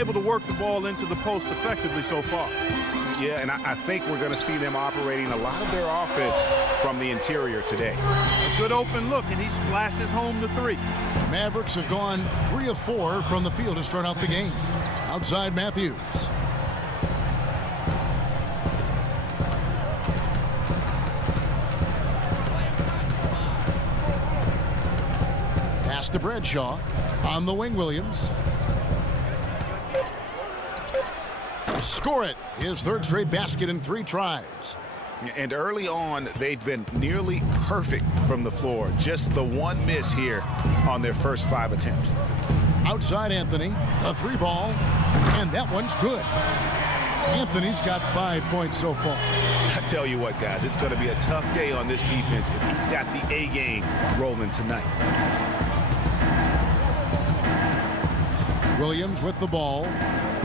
able to work the ball into the post effectively so far. Yeah, and I think we're going to see them operating a lot of their offense from the interior today. A good open look, and he splashes home the three. Mavericks have gone 3 of 4 from the field to start out the game. Outside Matthews. Pass to Bradshaw. On the wing, Williams. Score it. His third straight basket in 3 tries. And early on, they've been nearly perfect from the floor. Just the one miss here on their first 5 attempts. Outside Anthony. A 3 ball. And that one's good. Anthony's got 5 points so far. I tell you what, guys, it's going to be a tough day on this defense if he's got the A game rolling tonight. Williams with the ball.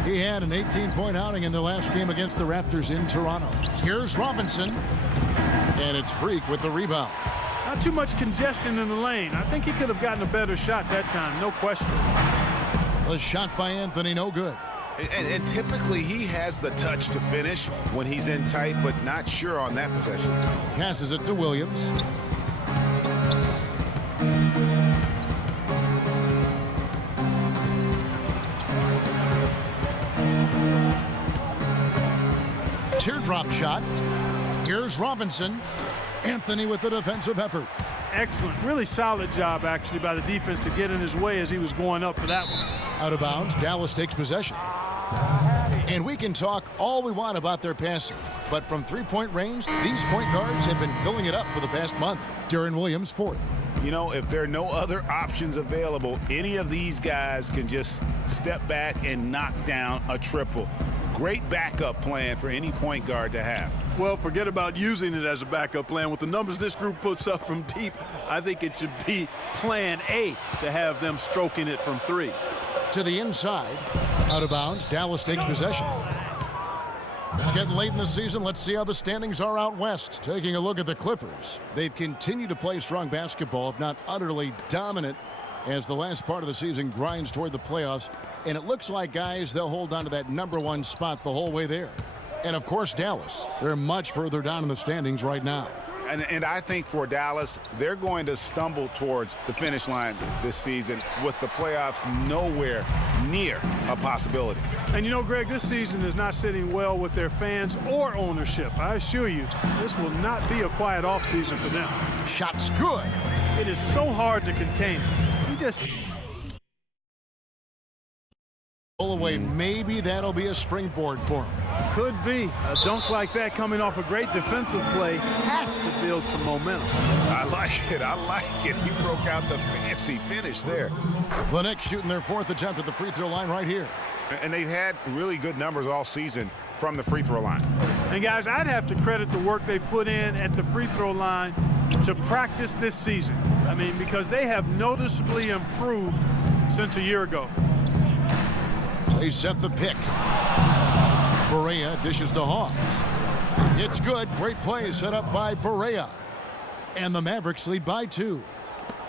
He had an 18-point outing in their last game against the Raptors in Toronto. Here's Robinson. And it's Freak with the rebound. Not too much congestion in the lane. I think he could have gotten a better shot that time, no question. The shot by Anthony, no good. And typically he has the touch to finish when he's in tight, but not sure on that possession. Passes it to Williams. Teardrop shot. Here's Robinson. Anthony with the defensive effort. Excellent. Really solid job, actually, by the defense to get in his way as he was going up for that one. Out of bounds. Dallas takes possession. And we can talk all we want about their passing, but from 3-point range, these point guards have been filling it up for the past month. Deron Williams, 4th. You know, if there are no other options available, any of these guys can just step back and knock down a triple. Great backup plan for any point guard to have. Well, forget about using it as a backup plan. With the numbers this group puts up from deep, I think it should be plan A to have them stroking it from 3. To the inside. Out of bounds. Dallas takes possession. It's getting late in the season. Let's see how the standings are out west. Taking a look at the Clippers. They've continued to play strong basketball, if not utterly dominant, as the last part of the season grinds toward the playoffs. And it looks like, guys, they'll hold on to that #1 spot the whole way there. And, of course, Dallas. They're much further down in the standings right now. And I think for Dallas, they're going to stumble towards the finish line this season with the playoffs nowhere near a possibility. And you know, Greg, this season is not sitting well with their fans or ownership. I assure you, this will not be a quiet offseason for them. Shot's good. It is so hard to contain. He just... Pull away. Maybe that'll be a springboard for him. Could be. A dunk like that coming off a great defensive play has to build some momentum. I like it. I like it. He broke out the fancy finish there. The Knicks shooting their 4th attempt at the free throw line right here. And they've had really good numbers all season from the free throw line. And, guys, I'd have to credit the work they put in at the free throw line to practice this season. I mean, because they have noticeably improved since a year ago. They set the pick. Barea dishes to Hawks. It's good. Great play set up by Barea. And the Mavericks lead by 2.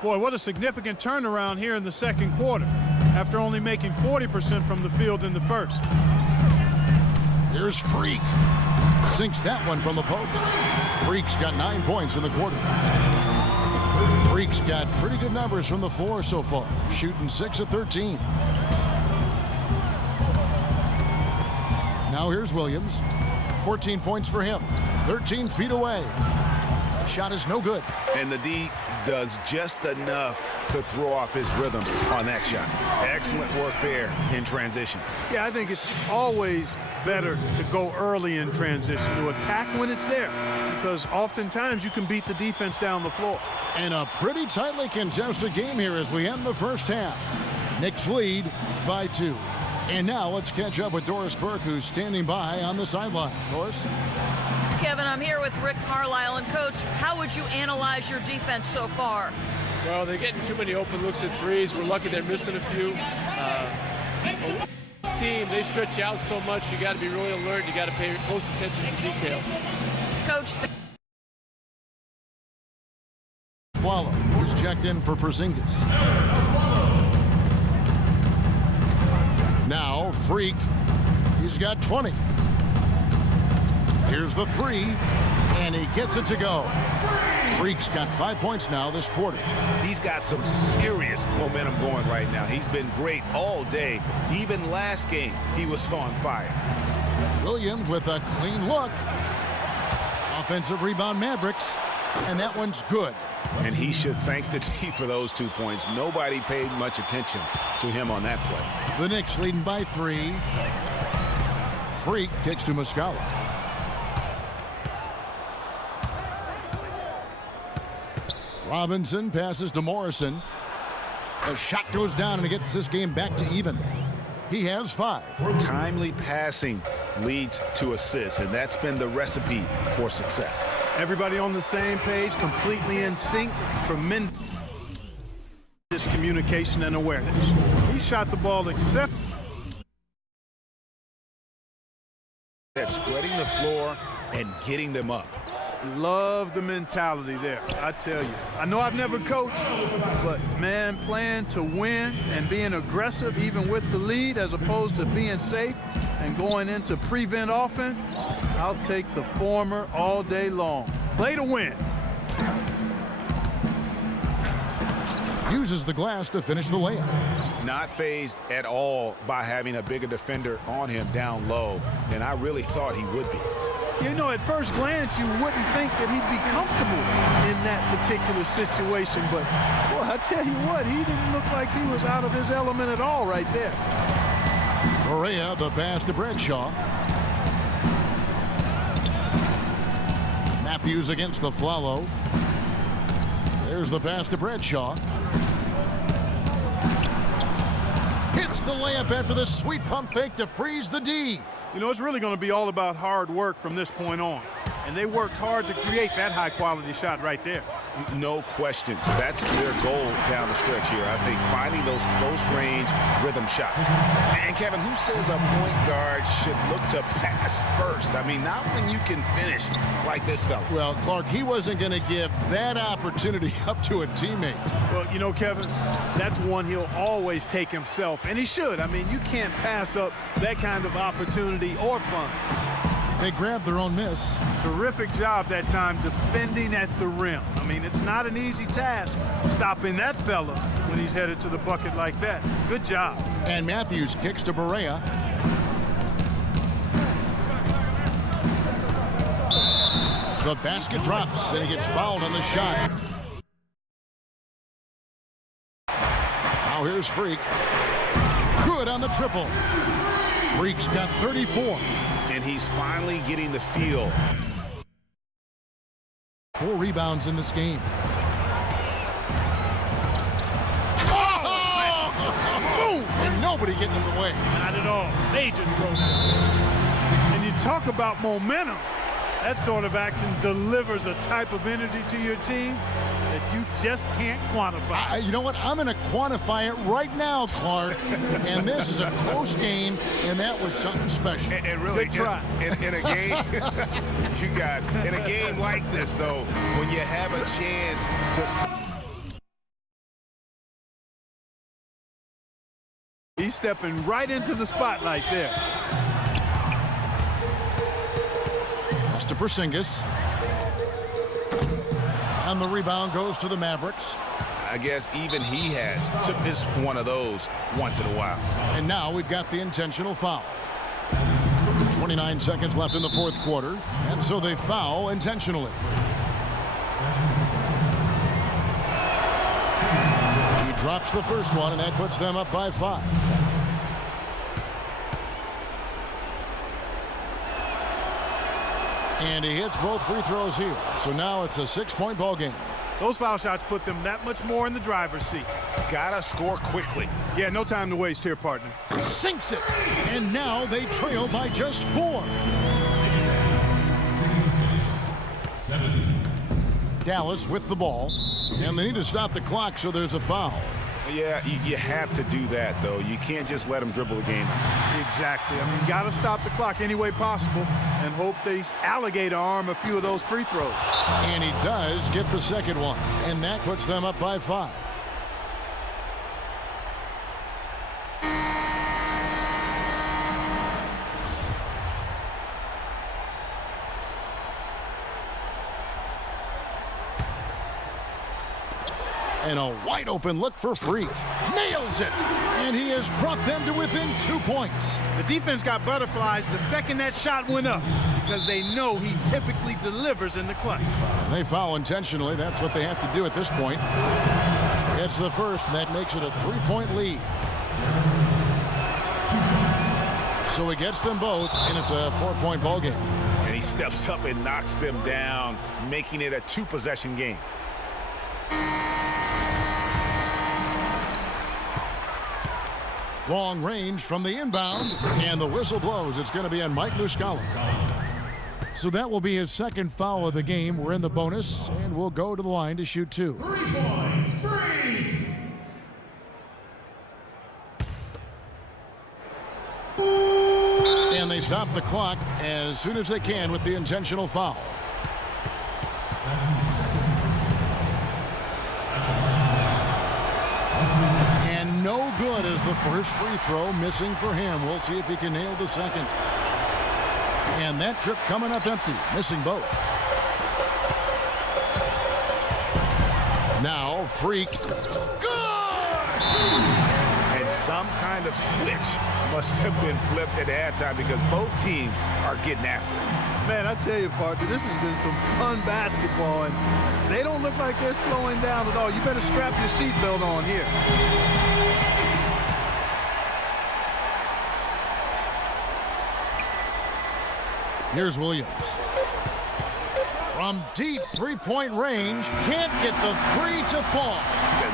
Boy, what a significant turnaround here in the second quarter after only making 40% from the field in the first. Here's Freak. Sinks that one from the post. Freak's got 9 points in the quarter. Freak's got pretty good numbers from the floor so far, shooting 6 of 13. Now here's Williams. 14 points for him. 13 feet away. Shot is no good. And the D does just enough to throw off his rhythm on that shot. Excellent work there in transition. Yeah, I think it's always better to go early in transition, to attack when it's there, because oftentimes you can beat the defense down the floor. And a pretty tightly contested game here as we end the first half. Knicks lead by 2. And now let's catch up with Doris Burke, who's standing by on the sideline. Doris? Kevin, I'm here with Rick Carlisle. And, Coach, how would you analyze your defense so far? Well, they're getting too many open looks at threes. We're lucky they're missing a few. This team, they stretch you out so much, you got to be really alert. You got to pay close attention to details. Coach, Flalo, who's checked in for Porzingis. Now, now Freak. He's got 20. Here's the three, and he gets it to go. Freak's got 5 points now this quarter. He's got some serious momentum going right now. He's been great all day. Even last game, he was on fire. Williams with a clean look. Offensive rebound, Mavericks, and that one's good. And he should thank the team for those 2 points. Nobody paid much attention to him on that play. The Knicks leading by 3. Freak kicks to Muscala. Robinson passes to Morrison. The shot goes down and it gets this game back to even. He has 5. Timely passing leads to assists, and that's been the recipe for success. Everybody on the same page, completely in sync, tremendous communication and awareness. He shot the ball except at spreading the floor and getting them up. love the mentality there, I tell you. I know I've never coached, but man, playing to win and being aggressive even with the lead as opposed to being safe and going into prevent offense, I'll take the former all day long. Play to win. Uses the glass to finish the layup. Not fazed at all by having a bigger defender on him down low, and I really thought he would be. You know, at first glance, you wouldn't think that he'd be comfortable in that particular situation, but, well, I tell you what, he didn't look like he was out of his element at all right there. Correa, the pass to Bradshaw. Matthews against the Flalo. There's the pass to Bradshaw. Hits the layup after the sweet pump fake to freeze the D. You know, it's really going to be all about hard work from this point on. And they worked hard to create that high-quality shot right there. No questions. That's their goal down the stretch here. I think finding those close-range rhythm shots. And, Kevin, who says a point guard should look to pass first? I mean, not when you can finish like this fella. Well, Clark, he wasn't going to give that opportunity up to a teammate. Well, you know, Kevin, that's one he'll always take himself, and he should. I mean, you can't pass up that kind of opportunity or fun. They grabbed their own miss. Terrific job that time defending at the rim. I mean, it's not an easy task stopping that fella when he's headed to the bucket like that. Good job. And Matthews kicks to Barea. The basket drops, and he gets fouled on the shot. Now here's Freak. Good on the triple. Freak's got 34. And he's finally getting the feel. 4 rebounds in this game. Oh! Boom! And nobody getting in the way. Not at all. They just throw that. And you talk about momentum. That sort of action delivers a type of energy to your team that you just can't quantify. You know what? I'm going to quantify it right now, Clark. And this is a close game, and that was something special. And really, Good try. In a game, you guys, in a game like this, though, when you have a chance to... He's stepping right into the spotlight there. Pass to Porzingis. And the rebound goes to the Mavericks. I guess even he has to miss one of those once in a while. And now we've got the intentional foul. 29 seconds left in the fourth quarter, and so they foul intentionally. He drops the first one, and that puts them up by 5. And he hits both free throws here. So now it's a 6-point ball game. Those foul shots put them that much more in the driver's seat. Gotta score quickly. Yeah, no time to waste here, partner. Sinks it. And now they trail by just 4. Dallas with the ball. And they need to stop the clock, so there's a foul. Yeah, you have to do that, though. You can't just let them dribble the game. Exactly. I mean, got to stop the clock any way possible and hope they alligator arm a few of those free throws. And he does get the second one, and that puts them up by 5. And a wide open look for Freak. Nails it. And he has brought them to within 2 points. The defense got butterflies the second that shot went up because they know he typically delivers in the clutch. And they foul intentionally. That's what they have to do at this point. It's the first, and that makes it a 3-point lead. So he gets them both, and it's a 4-point ball game. And he steps up and knocks them down, making it a 2-possession game. Long range from the inbound, and the whistle blows. It's going to be on Mike Muscala. So that will be his second foul of the game. We're in the bonus, and we'll go to the line to shoot 2. 3 points, Freak! And they stop the clock as soon as they can with the intentional foul. And no good as the first free throw, missing for him. We'll see if he can nail the second. And that trip coming up empty, missing both. Now, Freak. Good! And some kind of switch must have been flipped at halftime because both teams are getting after it. Man, I tell you, partner, this has been some fun basketball, and they don't look like they're slowing down at all. You better strap your seatbelt on here. Here's Williams. From deep three-point range, can't get the three to fall.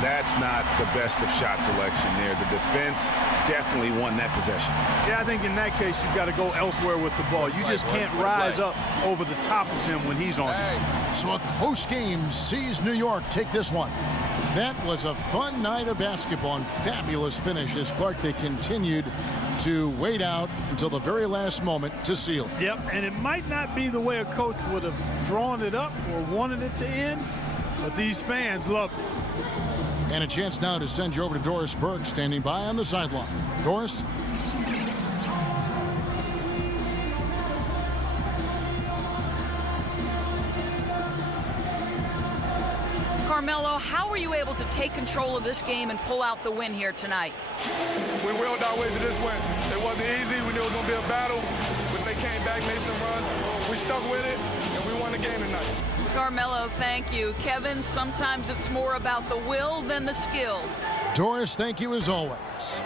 That's not the best of shot selection there. The defense definitely won that possession. Yeah, I think in that case, you've got to go elsewhere with the ball. You just can't rise up over the top of him when he's on it. So a close game sees New York take this one. That was a fun night of basketball and fabulous finish as Clark, they continued to wait out until the very last moment to seal it. Yep, and it might not be the way a coach would have drawn it up or wanted it to end, but these fans loved it. And a chance now to send you over to Doris Burke, standing by on the sideline. Doris? Carmelo, how were you able to take control of this game and pull out the win here tonight? We willed our way to this win. It wasn't easy. We knew it was going to be a battle, but they came back, made some runs. We stuck with it, and we won the game tonight. Carmelo, thank you. Kevin, sometimes it's more about the will than the skill. Doris, thank you as always.